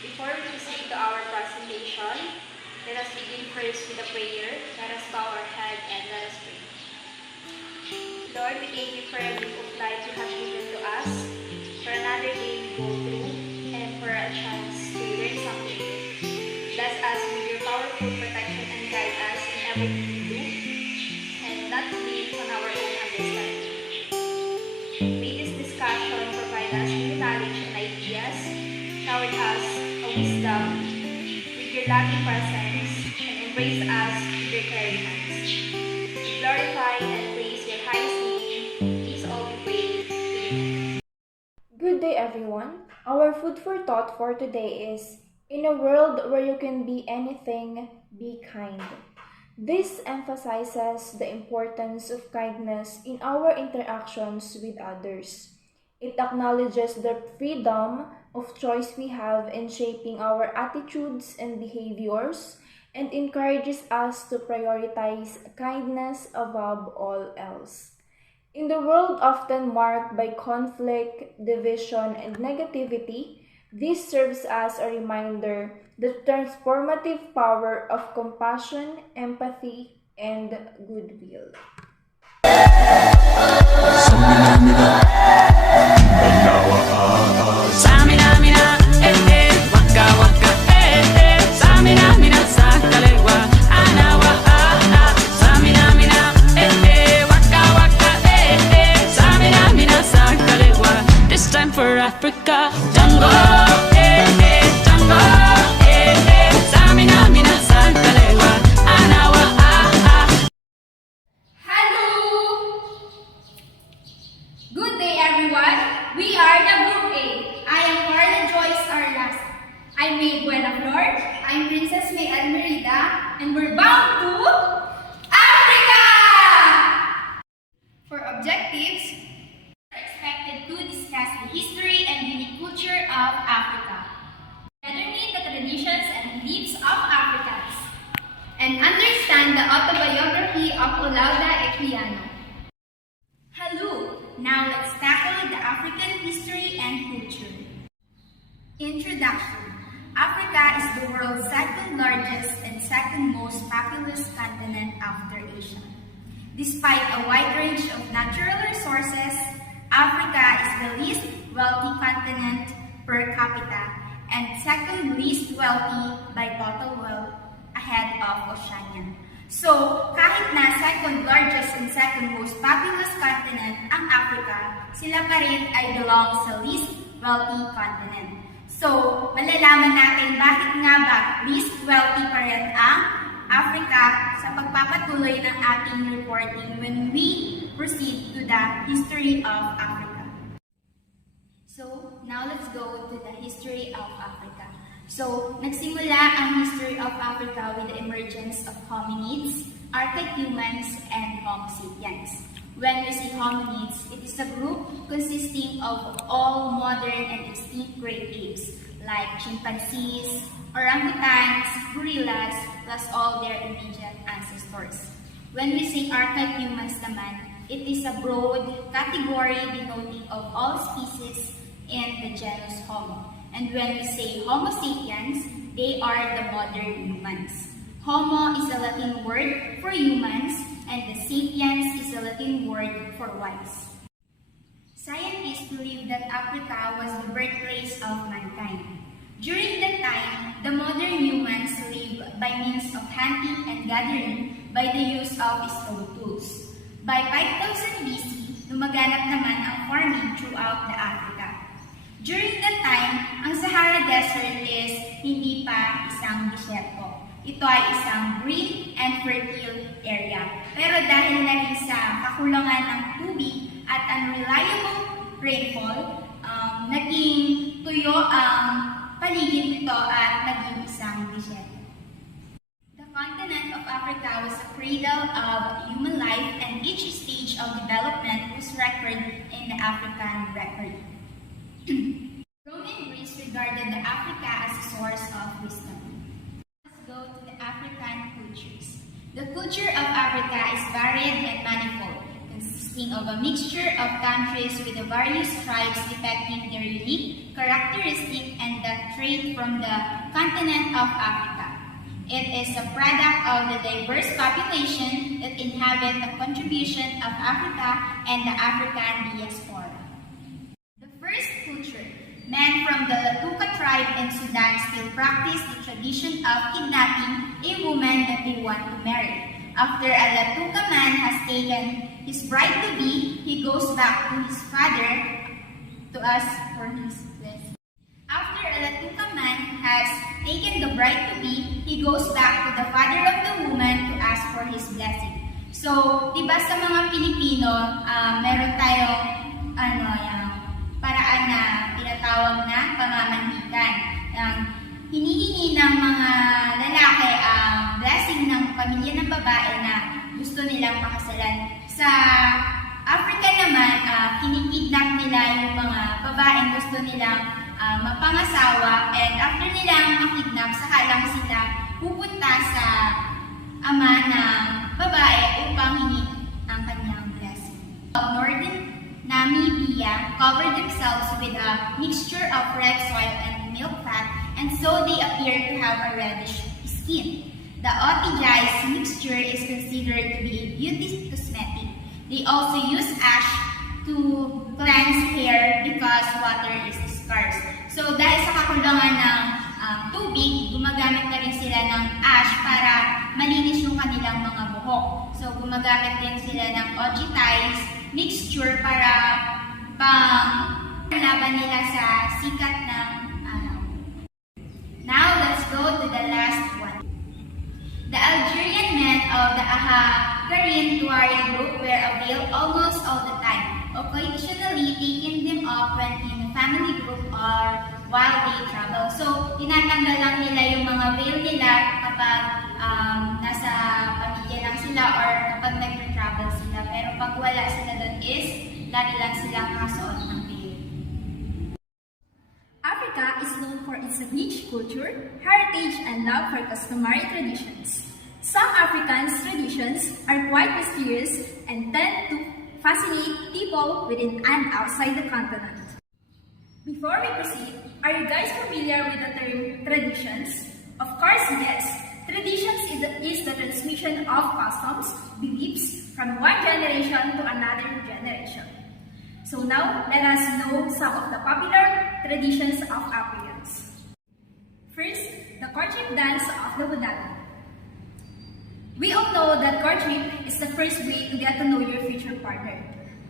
Before we proceed to our presentation, let us begin first with a prayer. Let us bow our head and let us pray. Lord, we thank you for a gift of life you have given to us, for another day we go through, and for a chance to learn something new. Bless us with your powerful protection and guide us in everything we do, and not lean on our own understanding. May this discussion provide us new knowledge and ideas, shower us a wisdom with your loving presence, and embrace us with your caring hands. We glorify and praise your highest name. These all we pray. Amen. Good day, everyone. Our food for thought for today is: in a world where you can be anything, be kind. This emphasizes the importance of kindness in our interactions with others. It acknowledges the freedom of choice we have in shaping our attitudes and behaviors, and encourages us to prioritize kindness above all else. In the world often marked by conflict, division, and negativity, this serves as a reminder the transformative power of compassion, empathy, and goodwill. Samina mina, waka waka, samina mina sakalewa, anawa samina mina, waka waka, samina mina sakalewa. This time for Africa, Tango, Tango, samina mina sakalewa, anawa Hello! Good day, everyone. We are the Group A. I am Carla Joyce Arlas. I'm May Buena Flor. I'm Princess May Almerida. And we're bound to Africa! For objectives, we're expected to discuss the history and unique culture of Africa, determine the traditions and beliefs of Africans, and understand the autobiography of Olaudah Equiano. Hello! Now let's tackle the African history and culture. Introduction. Africa is the world's second largest and second most populous continent after Asia. Despite a wide range of natural resources, Africa is the least wealthy continent per capita and second least wealthy by total wealth ahead of Oceania. So, kahit na second largest and second most populous continent ang Africa, sila pa rin ay belong sa least wealthy continent. So, malalaman natin bakit nga ba least wealthy pa rin ang Africa sa pagpapatuloy ng ating reporting when we proceed to the history of Africa. So, now let's go to the history of Africa. So, nagsimula ang history of Africa with the emergence of hominids, archaic humans, and Homo sapiens. When we say hominids, it is a group consisting of all modern and extinct great apes like chimpanzees, orangutans, gorillas, plus all their immediate ancestors. When we say archaic humans naman, it is a broad category denoting of all species in the genus Homo. And when we say Homo sapiens, they are the modern humans. Homo is a Latin word for humans, and the sapiens is a Latin word for wise. Scientists believe that Africa was the birthplace of mankind. During that time, the modern humans lived by means of hunting and gathering by the use of stone tools. By 5000 BC, lumaganap naman ang farming throughout the Africa. During that time, ang Sahara Desert is hindi pa isang disyerto. Ito ay isang green and fertile area. Pero dahil na rin sa kakulangan ng tubig at unreliable rainfall, naging tuyo ang paligid nito at naging isang disyerto. The continent of Africa was a cradle of human life, and each stage of development was recorded in the African record. Rome and Greece regarded the Africa as a source of wisdom. Let's go to the African cultures. The culture of Africa is varied and manifold, consisting consisting of a mixture of countries with the various tribes depicting their unique characteristic and the trait from the continent of Africa. It is a product of the diverse population that inhabit the contribution of Africa and the African diaspora. The first culture, men from the Latuka tribe in Sudan still practice the tradition of kidnapping a woman that they want to marry. After a Latuka man has taken his bride-to-be, he goes back to his father to ask for his blessing. After a Latuka man has taken the bride-to-be, he goes back to the father of the woman to ask for his blessing. So, di ba sa mga Pilipino, meron tayong yung paraan na tinatawag na pamamanhikan. Hinihingi ng mga lalaki ang blessing ng pamilya ng babae na gusto nilang pakasalan. Sa Africa naman, kinikidnap nila yung mga babaeng gusto nilang mapangasawa, and after nilang makidnap, saka lang sila pupunta sa ama ng babae upang hingi ang kanyang blessing. Northern Namibia covered themselves with a mixture of red soil and milk fat, and so they appear to have a reddish skin. The Otijai's mixture is considered to be a beauty cosmetic. They also use ash to cleanse hair because water is scarce. So dahil sa kakulangan ng tubig, gumagamit na rin sila ng ash para malinis yung kanilang mga buhok. So gumagamit din sila ng Otijai's mixture para laban nila sa sikat ng araw. Now let's go to the last one. The Algerian men of the Aha-Karin Tuareg group wear a veil almost all the time, occasionally taking them off when in a family group or while they travel. So, tinatanggal lang nila yung mga veil nila kapag nasa pamilya lang sila or kapag nag-travel sila. Pero pag wala sila doon is, lagi lang silang nakasuot ng veil. Africa is known for its rich culture, heritage, and love for customary traditions. Some Africans' traditions are quite mysterious and tend to fascinate people within and outside the continent. Before we proceed, are you guys familiar with the term traditions? Of course, yes. Traditions is the transmission of customs, beliefs from one generation to another generation. So now, let us know some of the popular traditions of Africans. First, the courtship dance of the Budagi. We all know that courtship is the first way to get to know your future partner.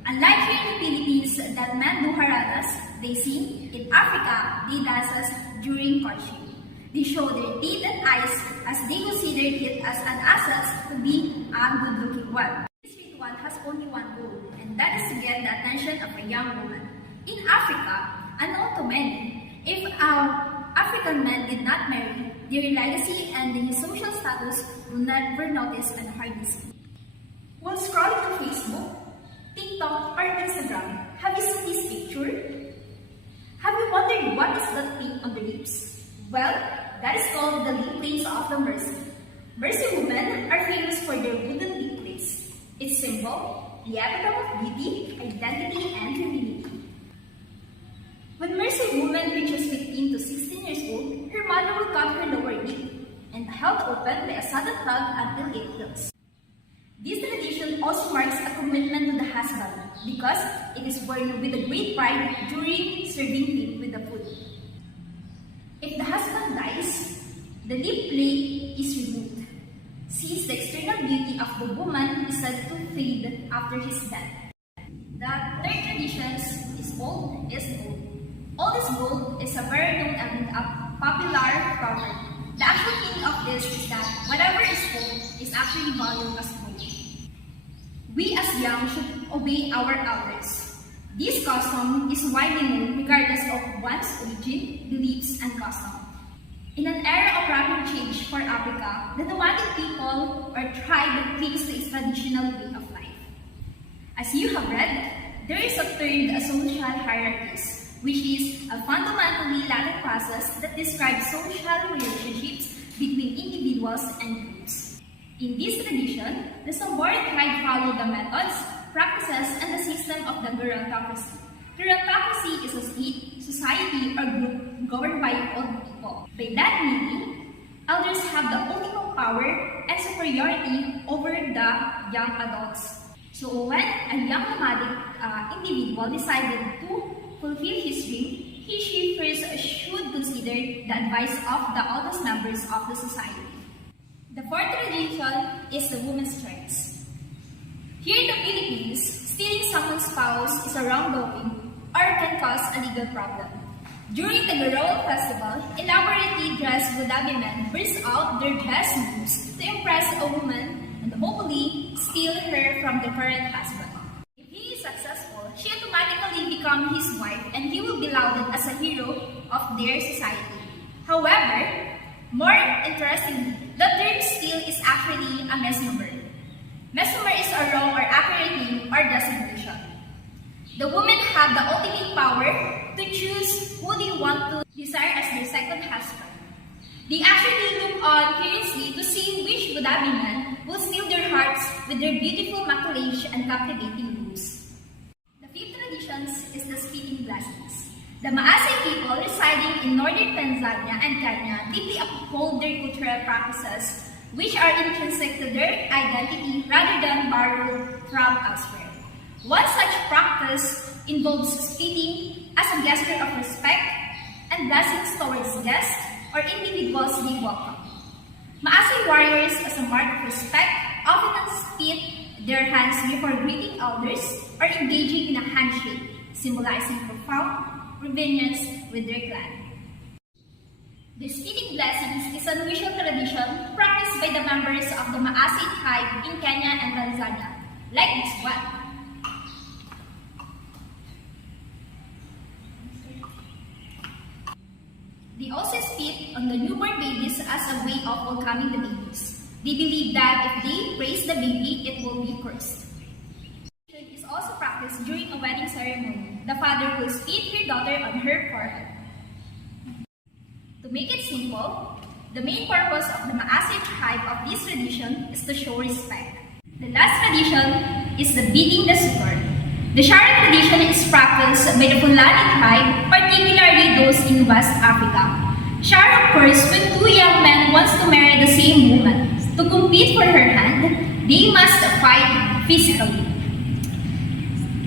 Unlike here in the Philippines that men do haranas, they sing, in Africa, they dances during courtship. They show their teeth and eyes as they consider it as an asset to be a good-looking one. This ritual has only one goal, and that is to get the attention of a young woman. In Africa, unknown to many, if African men did not marry, their legacy and their social status will never noticed and hardly seen. While scrolling to Facebook, TikTok, or Instagram, have you seen this picture? Have you wondered what is that pink on the lips? Well, that is called the lip plates of the Mercy. Mercy women are famous for their wooden lip plates. Its symbol, the epitome of beauty, identity, and humility. When Mercy woman reaches 15 to 16 years old, her mother will cut her lower lip and held open by a sudden tug until it heals. This tradition also marks a commitment to the husband because it is born with a great pride during serving him with the food. If the husband dies, the lip plate is removed, since the external beauty of the woman is said to fade after his death. The third tradition is old is gold. Old is gold is a very known and a popular proverb. The actual meaning of this is that whatever is old is actually valued as gold. We as young should obey our elders. This custom is widely known regardless of one's origin, beliefs, and custom. In an era of rapid change for Africa, the nomadic people or tribe clings to its traditional way of life. As you have read, there is a third social hierarchies, which is a fundamentally Latin process that describes social relationships between individuals and groups. In this tradition, the Samboran tribe followed the methods, practices, and the system of the gerontocracy. Gerontocracy is a state, society, or group governed by old people. By that meaning, elders have the ultimate power and superiority over the young adults. So when a young nomadic individual decided to fulfill his dream, she first should consider the advice of the oldest members of the society. The fourth tradition is the woman's rights. Here in the Philippines, stealing someone's spouse is a wrongdoing or can cause a legal problem. During the Garol festival, elaborately dressed Budabi men burst out their best moves to impress a woman and hopefully steal her from the current husband. If he is successful, she automatically becomes his wife and he will be lauded as a hero of their society. However, more interestingly, the term steal is actually a misnomer. Misnomer is a wrong or accurate name or designation. The women have the ultimate power to choose who they want to desire as their second husband. They actually look on curiously to see which Budabi man will steal their hearts with their beautiful maquillage and captivating moves. The fifth tradition is the spitting blessings. The Maasai people residing in northern Tanzania and Kenya deeply uphold their cultural practices, which are intrinsic to their identity rather than borrowed from elsewhere. One such practice involves spitting as a gesture of respect and blessings towards guests or individuals they welcome. Maasai warriors, as a mark of respect, often spit their hands before greeting elders or engaging in a handshake, symbolizing profound reverence with their clan. The spitting blessings is an unusual tradition practiced by the members of the Maasai tribe in Kenya and Tanzania, like this one. They also spit on the newborn babies as a way of welcoming the babies. They believe that if they praise the baby, it will be cursed. It is also practiced during a wedding ceremony. The father will spit her daughter on her forehead. To make it simple, the main purpose of the Maasai tribe of this tradition is to show respect. The last tradition is the beating the suitor. The Shara tradition is practiced by the Fulani tribe, particularly those in West Africa. Shara occurs when two young men want to marry the same woman. To compete for her hand, they must fight physically.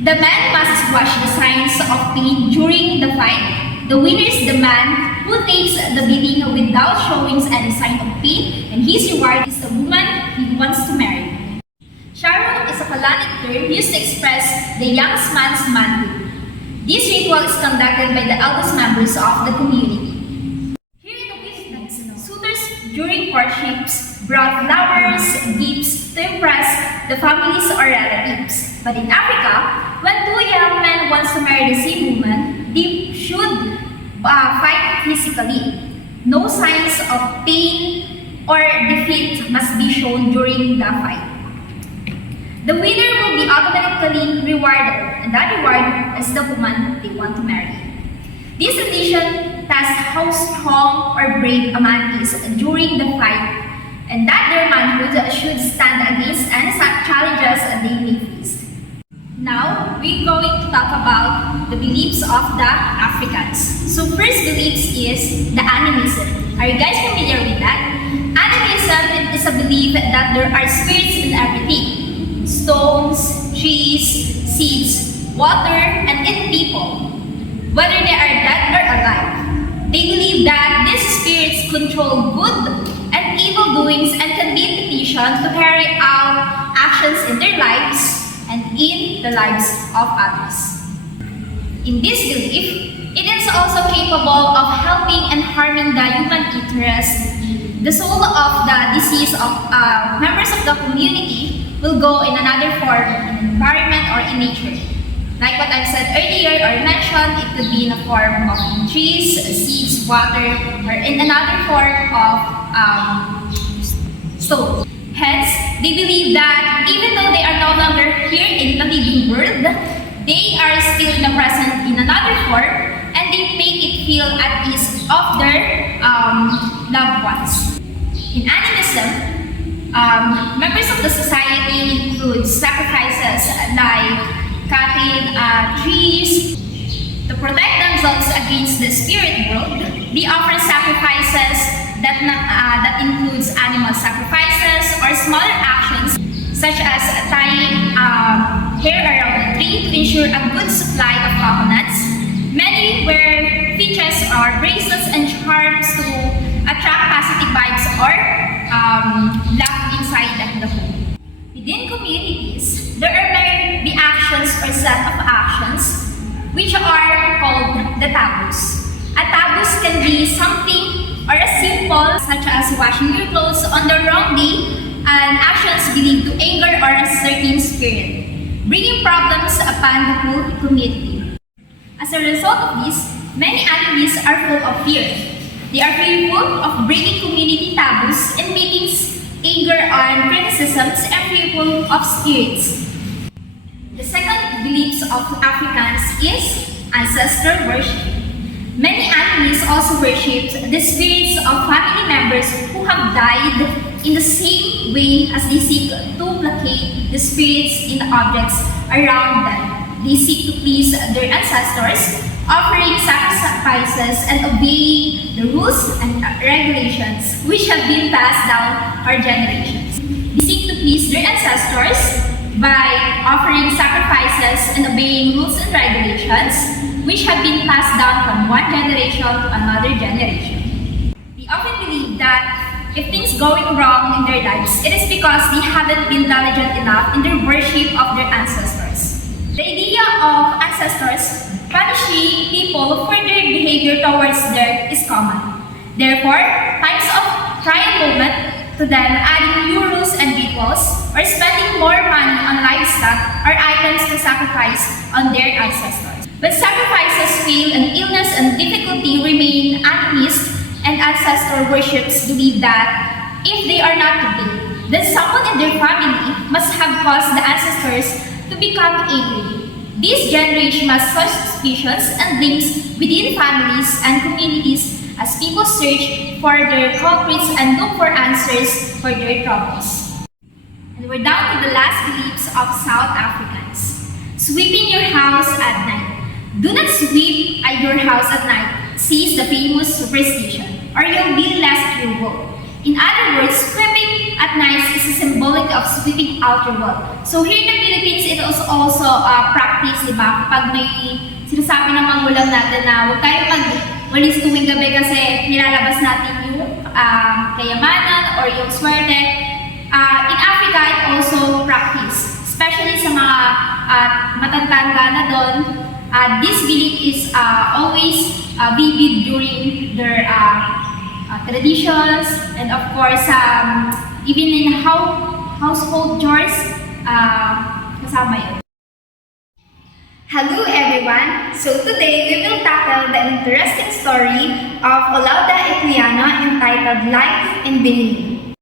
The man must squash the signs of pain during the fight. The winner is the man who takes the beating without showing any sign of pain, and his reward is the woman he wants to marry. Sharo is a Fulani term used to express the youngest man's manhood. This ritual is conducted by the eldest members of the community. Here in the Philippines, suitors during courtships brought flowers, gifts to impress the families or relatives. But in Africa, when two young men want to marry the same woman, they should fight physically. No signs of pain or defeat must be shown during the fight. The winner will be automatically rewarded, and that reward is the woman they want to marry. This tradition tests how strong or brave a man is during the fight, and that their manhood should stand against any challenges they may face. Now, we're going to talk about the beliefs of the Africans. So first beliefs is the animism. Are you guys familiar with that? Animism is a belief that there are spirits in everything. Stones, trees, seeds, water, and in people, whether they are dead or alive. They believe that these spirits control good and evil doings and can be petitioned to carry out actions in their lives and in the lives of others. In this belief, it is also capable of helping and harming the human interest. The soul of the deceased of members of the community will go in another form in environment or in nature. Like what I've said earlier or mentioned, it could be in a form of trees, seeds, water, or in another form of stone. Hence, they believe that even though they are no longer here in the living world, they are still in the present in another form, and they make it feel at ease of their loved ones. In animism, Members of the society include sacrifices like cutting trees to protect themselves against the spirit world. They offer sacrifices that includes animal sacrifices or smaller actions such as tying hair around the tree to ensure a good supply of coconuts. Many wear features or bracelets and charms to attract positive vibes or luck inside the home. Within communities, there are the actions or set of actions which are called the taboos. A taboos can be something or a simple such as washing your clothes on the wrong day and actions believed to anger or a certain spirit, bringing problems upon the whole community. As a result of this, many animals are full of fear. They are fearful of breaking community taboos and making anger and criticisms and fearful of spirits. The second beliefs of Africans is ancestor worship. Many animals also worship the spirits of family members who have died in the same way as they seek to placate the spirits in the objects around them. They seek to please their ancestors, offering sacrifices and obeying the rules and regulations which have been passed down our generations. They seek to please their ancestors by offering sacrifices and obeying rules and regulations which have been passed down from one generation to another generation. They often believe that if things going wrong in their lives, it is because they haven't been diligent enough in their worship of their ancestors. The idea of ancestors punishing people for their behavior towards them is common. Therefore, times of trial moment to them adding new rules and rituals or spending more money on livestock or items to sacrifice on their ancestors. When sacrifices fail and illness and difficulty remain unmissed, and ancestor worships believe that if they are not to blame, then someone in their family must have caused the ancestors to become angry. This generates much such suspicions and links within families and communities as people search for their culprits and look for answers for their troubles. And we're down to the last beliefs of South Africans. Sweeping your house at night. Do not sweep at your house at night, says the famous superstition, or you'll be less your world. In other words, sweeping at night is a symbolic of sweeping out your world. So here in the Philippines, it is also practice, di ba? Kapag may sinasabi ng magulang natin na huwag tayo mag-walis tuwing gabi kasi nilalabas natin yung kayamanan or yung swerte. In Africa, it also practice, especially sa mga matanda na doon. This belief is always vivid during their traditions and of course even in household chores kasama yun. Hello everyone! So today we will tackle the interesting story of Olaudah Equiano entitled Life in Benin.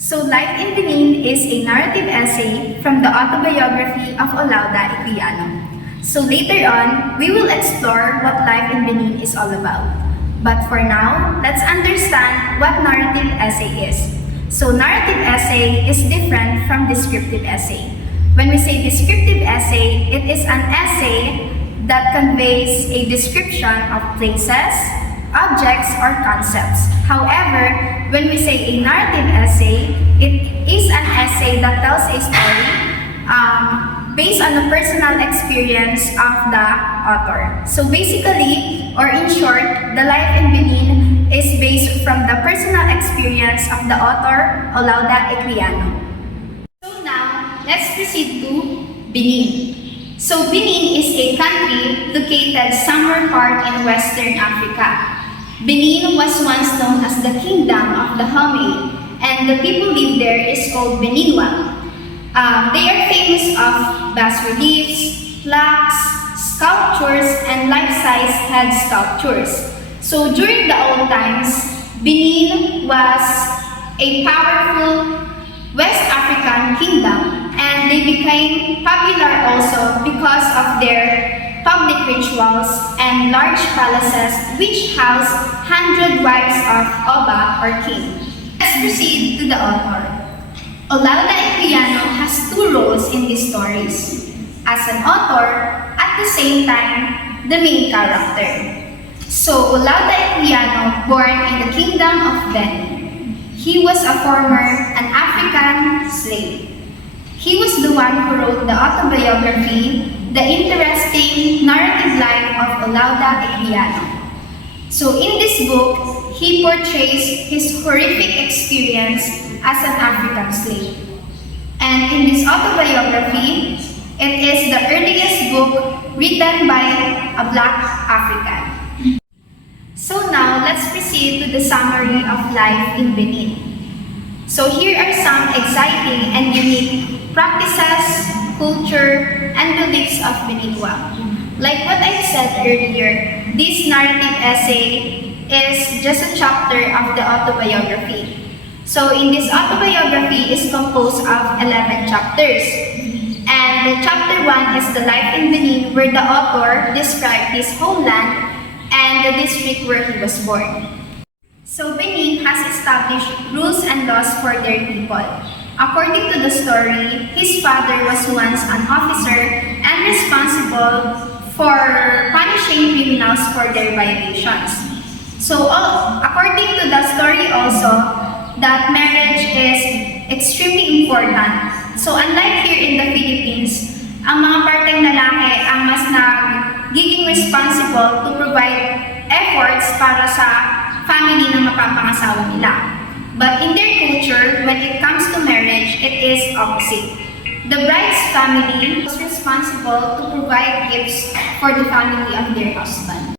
So Life in Benin is a narrative essay from the autobiography of Olaudah Equiano. So later on, we will explore what Life in Benin is all about. But for now, let's understand what narrative essay is. So narrative essay is different from descriptive essay. When we say descriptive essay, it is an essay that conveys a description of places, objects, or concepts. However, when we say a narrative essay, it is an essay that tells a story based on the personal experience of the author. So basically, or in short, the Life in Benin is based from the personal experience of the author, Olaudah Equiano. So now, let's proceed to Benin. So Benin is a country located somewhere part in Western Africa. Benin was once known as the Kingdom of the Dahomey, and the people live there is called Beninois. They are famous of bas-reliefs, plaques, sculptures, and life-size head sculptures. So during the old times, Benin was a powerful West African kingdom, and they became popular also because of their public rituals and large palaces which house 100 wives of Oba or king. Let's proceed to the author. Olaudah Equiano has two roles in these stories. As an author, at the same time, the main character. So, Olaudah Equiano, born in the kingdom of Benin. He was a an African slave. He was the one who wrote the autobiography, The Interesting Narrative Life of Olaudah Equiano. So, in this book, he portrays his horrific experience as an African slave. And in this autobiography, it is the earliest book written by a Black African. So now, let's proceed to the summary of life in Benin. So here are some exciting and unique practices, culture, and beliefs of Benigua. Like what I said earlier, this narrative essay is just a chapter of the autobiography. So in this autobiography is composed of 11 chapters. And the chapter 1 is the life in Benin, where the author described his homeland and the district where he was born. So Benin has established rules and laws for their people. According to the story, his father was once an officer and responsible for punishing criminals for their violations. So according to the story also, that marriage is extremely important. So unlike here in the Philippines, ang mga parteng lalaki ang mas nagiging responsible to provide efforts para sa family na mapapangasawa nila. But in their culture, when it comes to marriage, it is opposite. The bride's family was responsible to provide gifts for the family of their husband.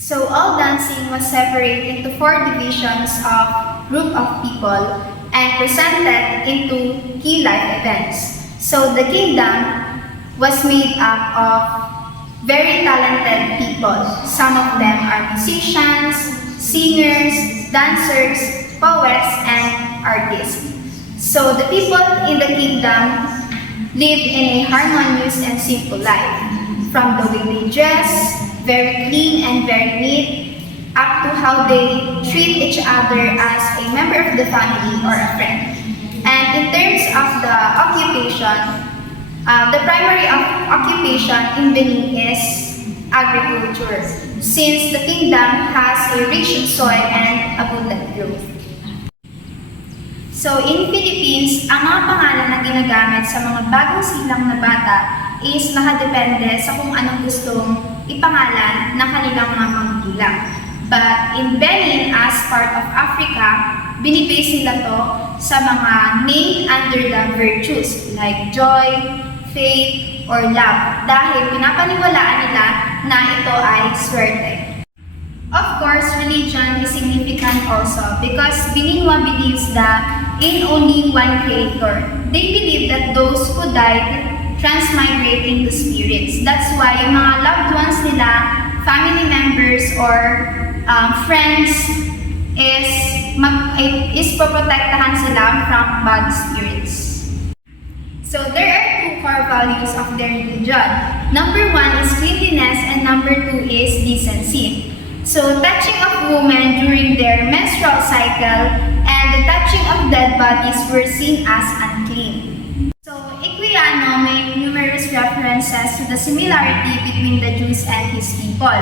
So all dancing was separated into 4 divisions of group of people and presented into key life events. So the kingdom was made up of very talented people. Some of them are musicians, singers, dancers, poets, and artists. So the people in the kingdom lived in a harmonious and simple life. From the way they dress, very clean and very neat, up to how they treat each other as a member of the family or a friend. And in terms of the occupation, the primary occupation in Benin is agriculture, since the kingdom has a rich soil and abundant growth. So in Philippines, ang mga pangalan na ginagamit sa mga bagong silang na bata is nakadepende sa kung anong gustong ipangalan ng kanilang mga magulang. But in Benin, as part of Africa, binibase nila to sa mga named under the virtues like joy, faith, or love dahil pinapaniwalaan nila na ito ay swerte. Of course, religion is significant also because Benigua believes that in only one Creator. They believe that those who died transmigrate into spirits. That's why yung mga loved ones nila, family members, or friends is poprotektahan sila from bad spirits. So there are 2 core values of their religion. Number 1 is cleanliness and number 2 is decency. So touching of women during their menstrual cycle and the touching of dead bodies were seen as unclean. So Equiano made numerous references to the similarity between the Jews and his people.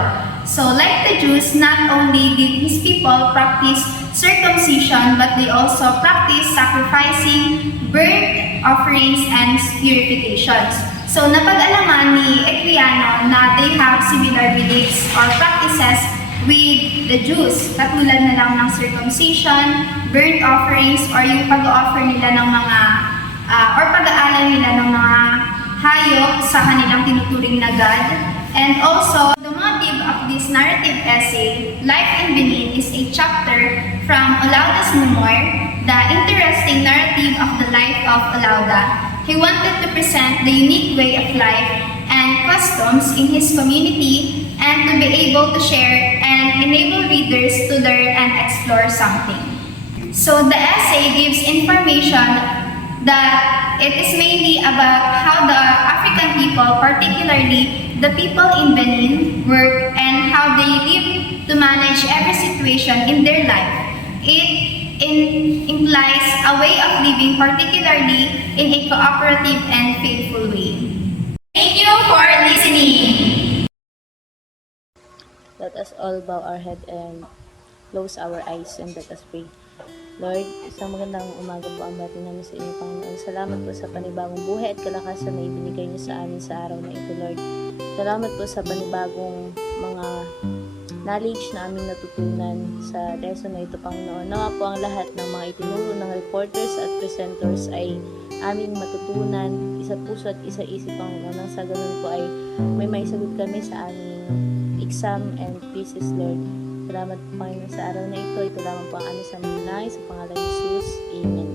So like the Jews, not only did his people practice circumcision, but they also practice sacrificing, burnt offerings, and purifications. So napag-alaman ni Equiano na they have similar beliefs or practices with the Jews, katulad na lang ng circumcision, burnt offerings, or yung pag-offer nila ng mga or pag-aalay nila ng mga hayop sa kanilang tinuturing na God. And also, the motive of this narrative essay, Life in Benin, is a chapter from Olaudah's memoir, The Interesting Narrative of the Life of Olaudah. He wanted to present the unique way of life and customs in his community and to be able to share and enable readers to learn and explore something. So the essay gives information that it is mainly about how the African people, particularly the people in Benin, work and how they live to manage every situation in their life. It implies a way of living, particularly in a cooperative and faithful way. Thank you for listening. Let us all bow our head and close our eyes and let us pray. Lord, isang magandang umaga po ang bati namin sa inyo, Panginoon. Salamat po sa panibagong buhay at kalakasan na ibinigay niyo sa amin sa araw na ito, Lord. Salamat po sa panibagong mga knowledge na aming natutunan sa lesson na ito, Panginoon. Nawa po ang lahat ng mga itinuro ng reporters at presenters ay aming matutunan, isa puso at isa isip, Panginoon. Nang sa ganun po ay may maisagot kami sa aming exam and thesis, Lord. Salamat po, Panginoon, sa araw na ito. Ito lamang po ang aming sanalangin sa pangalan ni Jesus. Amen.